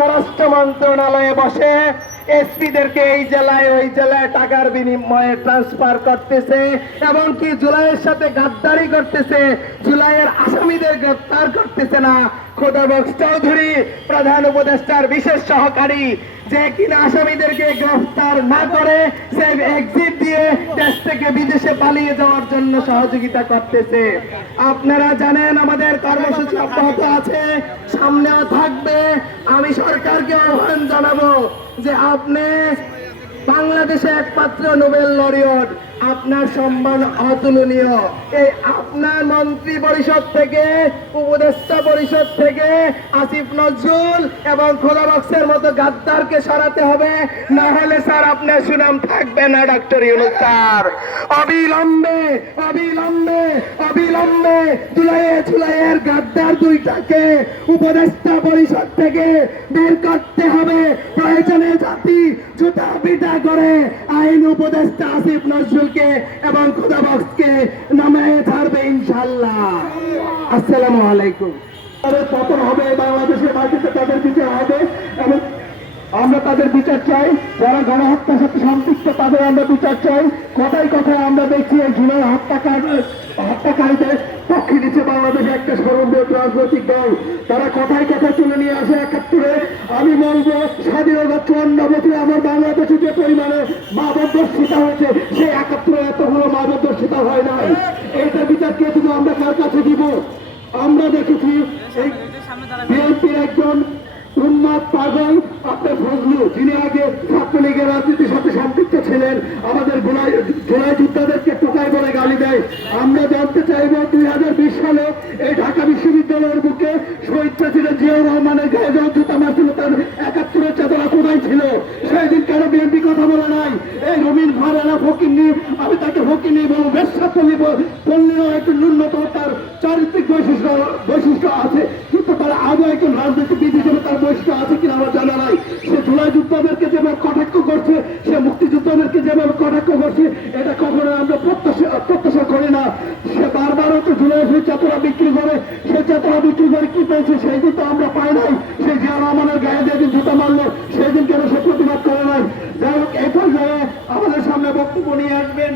স্বরাষ্ট্র মন্ত্রণালয়ে বসে এসপিদেরকে এই জেলায়, ওই জেলায় টাকার বিনিময়ে ট্রান্সফার করতেছে এবং কি জুলাইয়ের সাথে গাদ্দারি করতেছে, জুলাইয়ের আসামিদের গ্রেফতার করতেছে না। খোদাবক্স চৌধুরী, প্রধান উপদেষ্টার বিশেষ সহকারী, যে কিনা আসামিদেরকে গ্রেফতার না করে সে এক্সিট থেকে বিদেশে পালিয়ে যাওয়ার জন্য সহযোগিতা করতেছে। আপনারা জানেন, আমাদের কর্মসূচি অব্যাহত আছে সামনে থাকবে। আমি সরকারকে আহ্বান জানাব যে আপনি বাংলাদেশে একমাত্র নোবেল লরিয়ট, আপনার সম্মান অতুলনীয়। এই আপনার মন্ত্রী পরিষদ থেকে, উপদেষ্টা পরিষদ থেকে আসিফ নজরুল এবং খোলাবক্সের মতো গাদ্দারকে সরাতে হবে। না হলে স্যার, আপনার সুনাম থাকবে না ডক্টর ইউনুস স্যার। অবিলম্বে অবিলম্বে অবিলম্বে জুলাইয়ে জুলাইয়ের গাদ্দার দুইটাকে উপদেষ্টা পরিষদ থেকে বের করতে হবে। প্রয়োজনে জাতি জুতা করে আইন উপদেষ্টা আসিফ নজরুলকে এবং ছাড়বে ইনশাল্লাহ আসসালামু আলাইকুম। পতন হবে, বাংলাদেশের মাটিতে তাদের বিচার হবে এবং আমরা তাদের বিচার চাই। যারা গণহত্যার সাথে সম্পৃক্ত তাদের আমরা বিচার চাই। কথায় কথায় আমরা দেখছি এই জুলাই হত্যাকার হত্যাকারীদের পক্ষে নিচ্ছে বাংলাদেশে, একটা সর্ববৃহৎ রাজনৈতিক দল। তারা কথায় কথায় তুলে নিয়ে আসে একাত্তরে। আমি বলব, স্বাধীনতা চুয়ান্ন বছরে আমার বাংলাদেশে যে পরিমাণে মাদকদর্শিতা হয়েছে সেই একাত্তরে এতগুলো মাদকদর্শিতা হয় নাই। এইটা বিচার কে শুধু আমরা কার কাছে দিব? আমরা দেখেছি বিএনপির একজন উন্মাদ পাগল, আপনার ফজলু, যিনি আগে ছাত্রলীগের রাজনীতির সাথে সম্পৃক্ত ছিলেন, আমাদের জোলাই যোদ্ধাদেরকে টোকাই বলে গালি দেয়। আমরা জানতে চাইব দুই হাজার বিশ সালে এই ঢাকা বিশ্ববিদ্যালয়ের বুকে শহীদ প্রেসিডেন্ট জিয়াউর রহমানের গায়ে যখন জুতা মারছিল, তার একাত্তরের চেতনা কোথায় ছিল? সেই দিন কেন বিএনপি কথা বলে নাই? এই রবিন ফকির নিয়ে আমি তাকে ফকির নিয়ে বলব বেশ্যা পল্লী পল্লীরও একটু ন্যূনতম তার চারিত্রিক বৈশিষ্ট্য বৈশিষ্ট্য আছে। কিন্তু তার আগে একজন রাজনীতিবিদ হিসেবে তার বৈশিষ্ট্য আছে কিনা আমার জানা নাই। সে জুলাই যুদ্ধদেরকে যেভাবে কটাক্ষ করছে এটা কখনো আমরা প্রত্যাশা প্রত্যাশা করি না। সে বারবার হচ্ছে জুলাই সে চেতনা বিক্রি করে। সে চাতুরা বিক্রি করে কি পেয়েছে সেই দিন তো আমরা পাই নাই। সে জিয়া রহমানের গায়ে যেদিন জুতা মারলো সেই দিন কেন সে প্রতিবাদ করে নাই? যাই হোক এই পর্যায়ে আমাদের সামনে বক্তব্য নিয়ে আসবেন।